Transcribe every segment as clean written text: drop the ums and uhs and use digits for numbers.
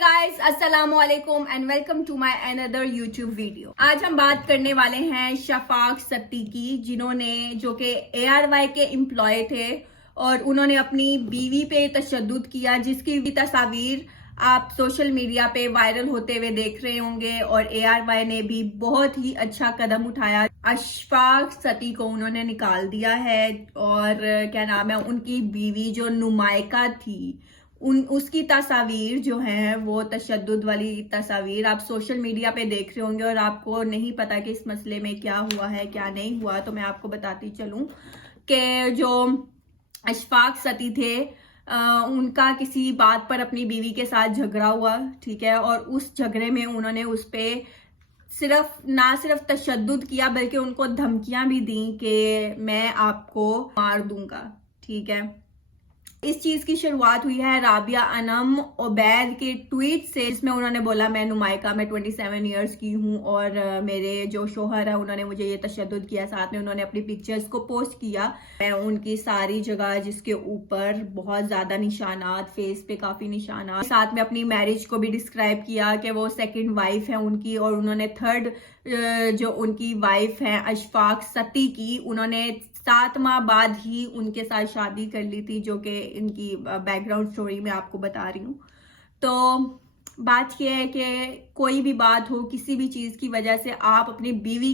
Guys, अस्सलाम वालेकुम and welcome to my another YouTube video. आज हम बात करने वाले हैं शफाक सत्ती की, जिन्होंने जो कि ARY के एम्प्लॉय थे और उन्होंने अपनी बीवी पे तशद्दुद किया, जिसकी भी तस्वीर आप सोशल मीडिया पे वायरल होते हुए देख रहे होंगे। और ARY ने भी बहुत ही अच्छा कदम उठाया, अशफाक सत्ती को उन्होंने निकाल दिया है। और क्या नाम है, उनकी बीवी जो नुमाइका थी, उसकी तस्वीर जो है वो तशद्दुद वाली तस्वीर आप सोशल मीडिया पे देख रहे होंगे। और आपको नहीं पता कि इस मसले में क्या हुआ है क्या नहीं हुआ, तो मैं आपको बताती चलूं कि जो अशफाक सत्ती थे, उनका किसी बात पर अपनी बीवी के साथ झगड़ा हुआ, ठीक है। और उस झगड़े में उन्होंने उस पर ना सिर्फ तशद्दुद किया बल्कि उनको धमकियां भी दी कि मैं आपको मार दूंगा, ठीक है। इस चीज की शुरुआत हुई है राबिया अनम ओबैद के ट्वीट से, जिसमें उन्होंने बोला मैं नुमाइका में 27 इयर्स की हूं और मेरे जो शोहर है उन्होंने मुझे ये तशद्दुद किया। साथ में उन्होंने अपनी पिक्चर्स को पोस्ट किया, मैं उनकी सारी जगह जिसके ऊपर बहुत ज्यादा निशानात, फेस पे काफी निशानात, साथ में अपनी मैरिज को भी डिस्क्राइब किया कि वो सेकेंड वाइफ है उनकी। और उन्होंने थर्ड जो उनकी वाइफ है अशफाक सत्ती की, उन्होंने 7 माह बाद ही उनके साथ शादी कर ली थी, जो कि इनकी बैकग्राउंड स्टोरी में आपको बता रही हूँ। तो बात यह है कि कोई भी बात हो, किसी भी चीज की वजह से आप अपनी बीवी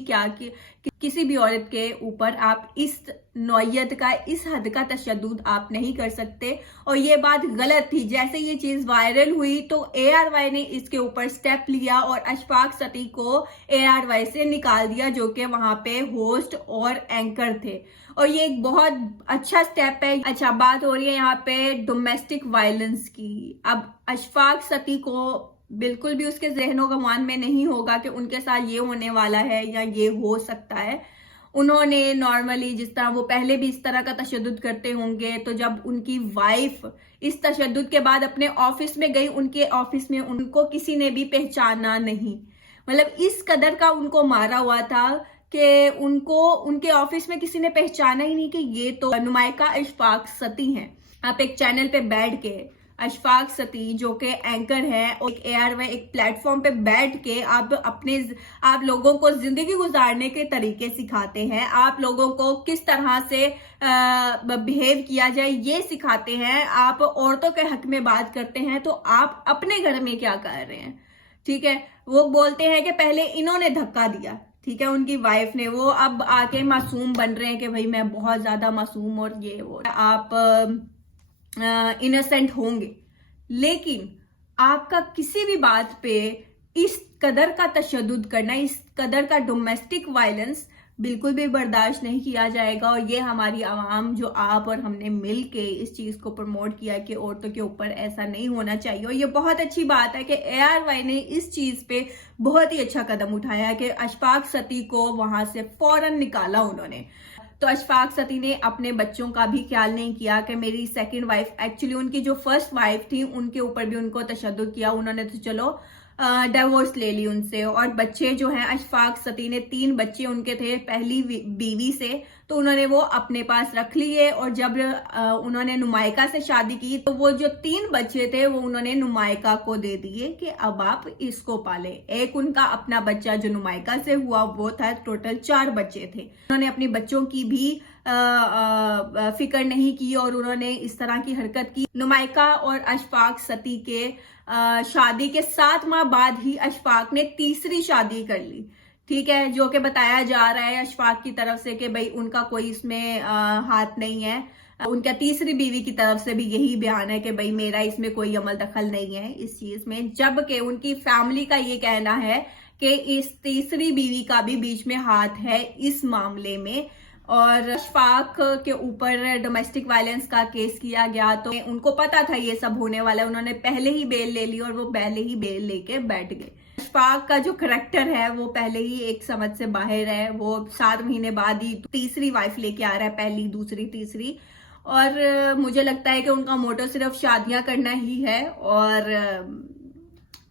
किसी भी औरत के ऊपर आप इस नौयत का, इस हद का तशद्दुद आप नहीं कर सकते। और ये बात गलत थी। जैसे ये चीज वायरल हुई तो ARY ने इसके ऊपर स्टेप लिया और अशफाक सत्ती को ARY से निकाल दिया, जो कि वहां पे होस्ट और एंकर थे। और ये एक बहुत अच्छा स्टेप है। अच्छा, बात हो रही है यहाँ पे डोमेस्टिक वायलेंस की। अब अशफाक सत्ती को बिल्कुल भी उसके ज़हनो गमान में नहीं होगा कि उनके साथ ये होने वाला है या ये हो सकता है। उन्होंने नॉर्मली जिस तरह वो पहले भी इस तरह का तशद्दुद करते होंगे, तो जब उनकी वाइफ इस तशद्दुद के बाद अपने ऑफिस में गई, उनके ऑफिस में उनको किसी ने भी पहचाना नहीं। मतलब इस कदर का उनको मारा हुआ था कि उनको उनके ऑफिस में किसी ने पहचाना ही नहीं कि ये तो नुमाइका अशफाक सत्ती हैं। आप एक चैनल पे बैठ के अशफाक सत्ती जो कि एंकर है और एक ARY एक प्लेटफॉर्म पे बैठ के आप लोगों को जिंदगी गुजारने के तरीके सिखाते हैं, आप लोगों को किस तरह से बिहेव किया जाए ये सिखाते हैं, आप औरतों के हक में बात करते हैं, तो आप अपने घर में क्या कर रहे हैं, ठीक है। वो बोलते हैं कि पहले इन्होंने धक्का दिया, ठीक है, उनकी वाइफ ने, वो अब आके मासूम बन रहे हैं कि भाई मैं बहुत ज्यादा मासूम और ये वो। आप इनोसेंट होंगे, लेकिन आपका किसी भी बात पे इस कदर का तशद्दुद करना, इस कदर का डोमेस्टिक वायलेंस बिल्कुल भी बर्दाश्त नहीं किया जाएगा। और ये हमारी आवाम, जो आप और हमने मिल के इस चीज को प्रमोट किया कि औरतों के ऊपर ऐसा नहीं होना चाहिए। और ये बहुत अच्छी बात है कि ARY ने इस चीज पे बहुत ही अच्छा कदम उठाया कि अशफाक सत्ती को वहां से फौरन निकाला उन्होंने। तो अशफाक सत्ती ने अपने बच्चों का भी ख्याल नहीं किया कि मेरी सेकंड वाइफ, एक्चुअली उनकी जो फर्स्ट वाइफ थी उनके ऊपर भी उनको तशद्दुद किया, उन्होंने तो चलो डिवोर्स ले ली उनसे। और बच्चे जो हैं, अशफाक सत्ती ने 3 बच्चे उनके थे पहली बीवी से, तो उन्होंने वो अपने पास रख लिए। और जब उन्होंने नुमाइका से शादी की तो वो जो 3 बच्चे थे वो उन्होंने नुमाइका को दे दिए कि अब आप इसको पाले। एक उनका अपना बच्चा जो नुमाइका से हुआ वो था, टोटल 4 बच्चे थे। उन्होंने अपने बच्चों की भी फिक्र नहीं की और उन्होंने इस तरह की हरकत की। नुमाइका और अशफाक सत्ती के शादी के 7 माह बाद ही अशफाक ने तीसरी शादी कर ली, ठीक है। जो कि बताया जा रहा है अशफाक की तरफ से कि भाई उनका कोई इसमें हाथ नहीं है। उनका तीसरी बीवी की तरफ से भी यही बयान है कि भाई मेरा इसमें कोई अमल दखल नहीं है इस चीज में, जबकि उनकी फैमिली का ये कहना है कि इस तीसरी बीवी का भी बीच में हाथ है इस मामले में। और अशफाक के ऊपर डोमेस्टिक वायलेंस का केस किया गया, तो उनको पता था ये सब होने वाला है, उन्होंने पहले ही बेल ले ली और वो पहले ही बेल लेके बैठ गए। अशफाक का जो करैक्टर है वो पहले ही एक समझ से बाहर है। वो 7 महीने बाद ही तीसरी वाइफ लेके आ रहा है, पहली, दूसरी, तीसरी। और मुझे लगता है कि उनका मोटो सिर्फ शादियां करना ही है। और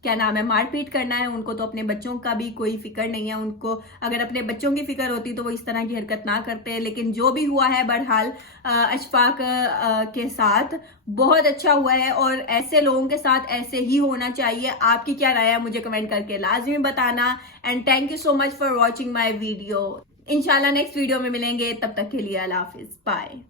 क्या नाम है, मारपीट करना है। उनको तो अपने बच्चों का भी कोई फिक्र नहीं है। उनको अगर अपने बच्चों की फिक्र होती तो वो इस तरह की हरकत ना करते। लेकिन जो भी हुआ है बहरहाल अशफाक के साथ बहुत अच्छा हुआ है, और ऐसे लोगों के साथ ऐसे ही होना चाहिए। आपकी क्या राय है मुझे कमेंट करके लाजमी बताना। And thank you so much for watching my video. इंशाल्लाह नेक्स्ट वीडियो में मिलेंगे, तब तक के लिए अल्लाह हाफिज, बाय।